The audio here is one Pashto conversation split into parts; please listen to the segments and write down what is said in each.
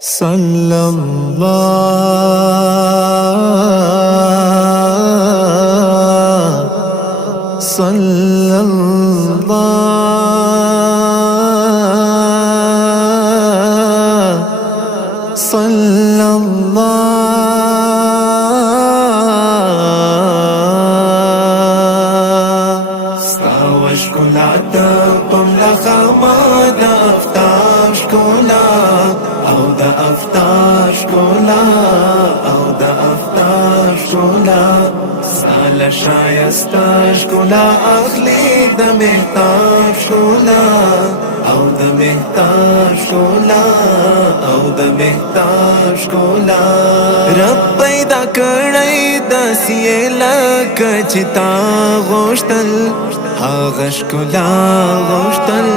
سال شایسته ښکلا اخلي د مهتاب ښکلا او د مهتاب ښکلا او د مهتاب ښکلا رب پیدا کړی داسې یې لکه چې تا غوښتل هغه ښکلا غوښتل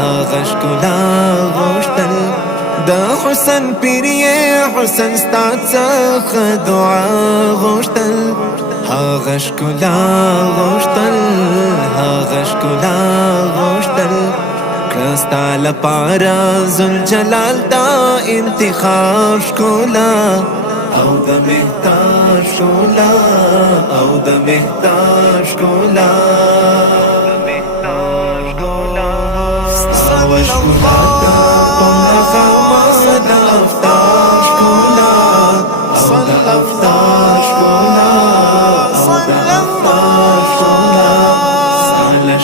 هغه ښکلا غوښتل د حسن پیر حسن ستا څخه دعا غوښتل هغه ښکلا غوښتل هغه ښکلا غوښتل کړه ستا لپاره ذوالجلال دا انتخاب ښکلا او د مهتاب ښکلا او د مهتاب ښکلا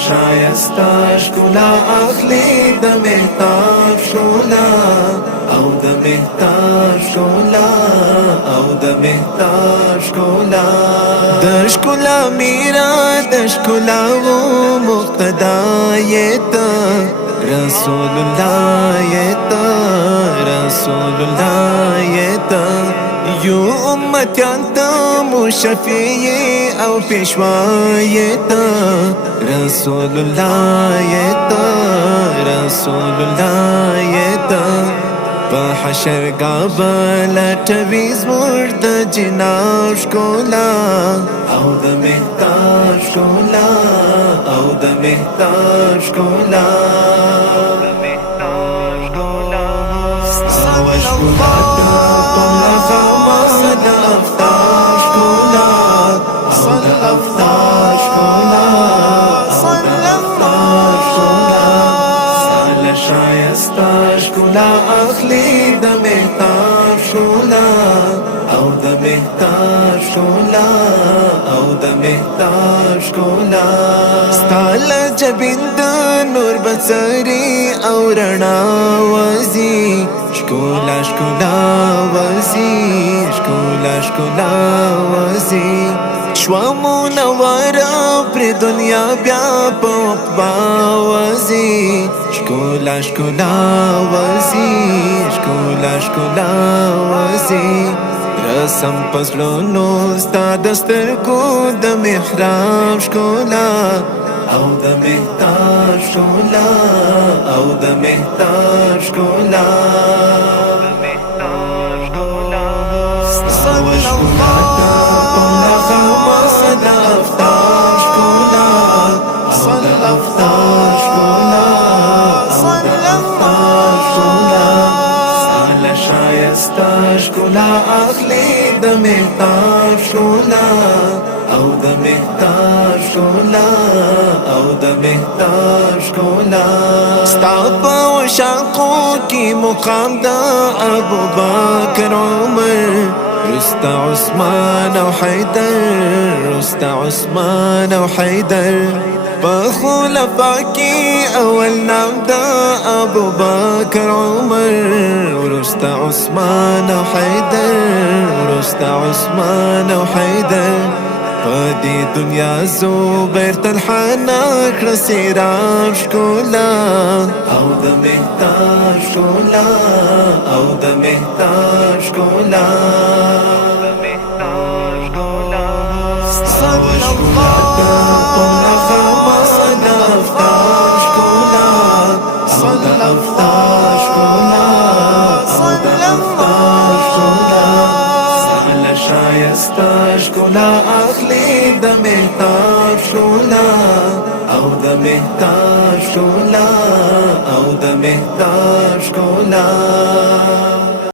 شایسته ښکلا اخلي د مهتاب ښکلا او د مهتاب ښکلا او د مهتاب ښکلا د ښکلا میرا د ښکلا مقتدا یې ته رسول الله یې ته رسول الله یې ته یو امتیان ته مو شفیع او پیشوا یې ته رسول الله یې ته رسول الله یې ته په حشرګاه به لټوي زموږ د جناب ښکلا او د مهتاب ښکلا او د مهتاب ښکلا ښکلا اخلي د مهتاب ښکلا او د مهتاب ښکلا او د مهتاب ښکلا ستا له جبین د نور بڅري او رڼا وځي ښکلا ښکلا وځي ښکلا ښکلا وځي شوه منوره پرې دنیا بیا په عقبا وځي ښکلا ښکلا وځي ښکلا ښکلا وځي رسم په زړونو ستا د سترګو د محراب ښکلا او د مهتاب ښکلا او د مهتاب ښکلا ښکلا اخلي د مهتاب ښکلا او د مهتاب ښکلا او د مهتاب ښکلا ستا په وشاقو کې مقام د ابوبکر عمر رسته عثمان او حیدر رسته عثمان او حیدر په خلفا کې اول نام د ابوبکر عمر ورسته عثمان او حیدر ورسته عثمان او حیدر په دې دنیا زبیر طلحه کړه سیراب ښکلا او د مهتاب ښکلا او د مهتاب ښکلا ښکلا اخلي د مهتاب ښکلا او د مهتاب ښکلا او د مهتاب ښکلا